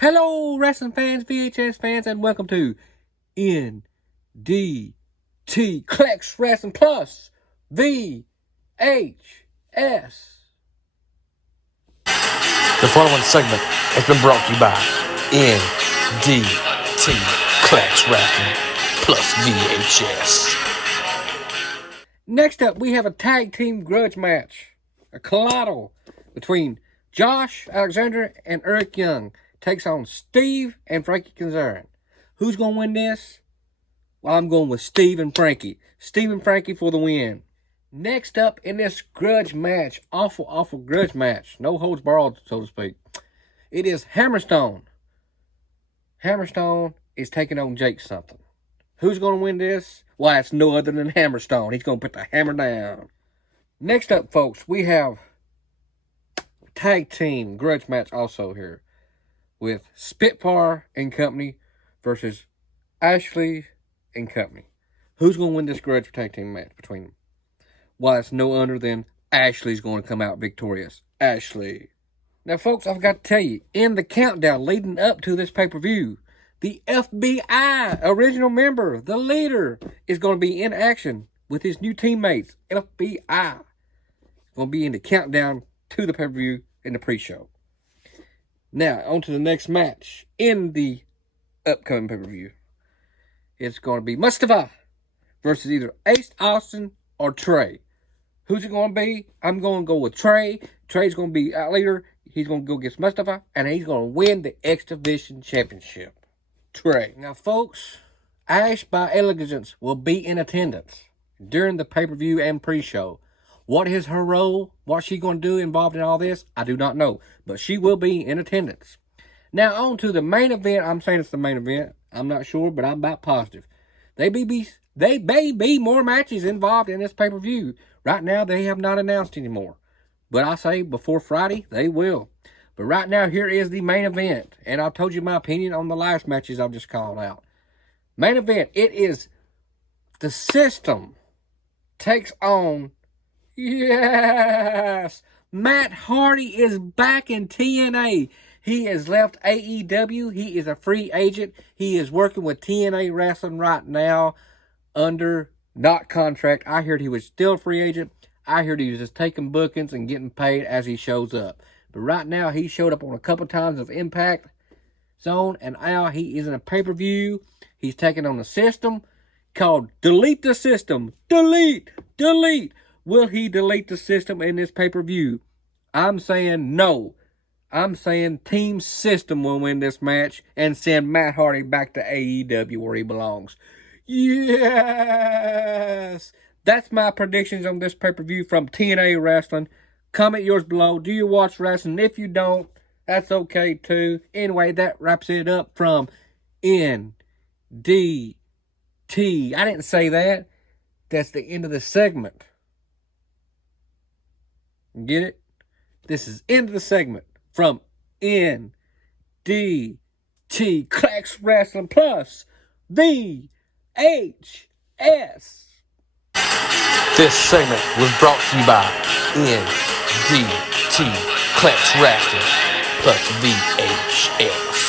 Hello, wrestling fans, VHS fans, and welcome to NDT Clex Wrestling Plus VHS. The following segment has been brought to you by NDT Clex Wrestling Plus VHS. Next up, we have a tag team grudge match, a collidal between Josh Alexander and Eric Young. Takes on Steve and Frankie Kazarian. Who's going to win this? Well, I'm going with Steve and Frankie. Steve and Frankie for the win. Next up in this grudge match, awful grudge match, no holds barred, so to speak, it is Hammerstone. Hammerstone is taking on Jake something. Who's going to win this? Why, it's no other than Hammerstone. He's going to put the hammer down. Next up, folks, we have tag team grudge match also here, with Spitfire and Company versus Ashley and Company. Who's going to win this grudge tag team match between them? Well, it's no other than Ashley's going to come out victorious. Ashley. Now, folks, I've got to tell you, in the countdown leading up to this pay-per-view, the FBI original member, the leader, is going to be in action with his new teammates, FBI. Going to be in the countdown to the pay-per-view in the pre-show. Now, on to the next match in the upcoming pay-per-view. It's going to be Mustafa versus either Ace Austin or Trey. Who's it going to be? I'm going to go with Trey. Trey's going to be our leader. He's going to go against Mustafa, and he's going to win the X Division Championship. Trey. Now, folks, Ash by Elegance will be in attendance during the pay-per-view and pre-show. What is her role? What's she going to do involved in all this? I do not know. But she will be in attendance. Now, on to the main event. I'm saying it's the main event. I'm not sure, but I'm about positive. They may be more matches involved in this pay-per-view. Right now, they have not announced anymore. But I say before Friday, they will. But right now, here is the main event. And I've told you my opinion on the last matches I've just called out. Main event, it is the System takes on... Yes! Matt Hardy is back in TNA. He has left AEW. He is a free agent. He is working with TNA Wrestling right now under not contract. I heard he was still a free agent. I heard he was just taking bookings and getting paid as he shows up. But right now, he showed up on a couple times of Impact Zone, and now he is in a pay-per-view. He's taking on a System called Delete the System. Delete! Will he delete the System in this pay-per-view? I'm saying no. I'm saying Team System will win this match and send Matt Hardy back to AEW where he belongs. Yes! That's my predictions on this pay-per-view from TNA Wrestling. Comment yours below. Do you watch wrestling? If you don't, that's okay too. Anyway, that wraps it up from NDT. I didn't say that. That's the end of the segment. Get it? This is end of the segment from NDT Clex Wrestling Plus VHS. This segment was brought to you by NDT Clex Wrestling Plus VHS.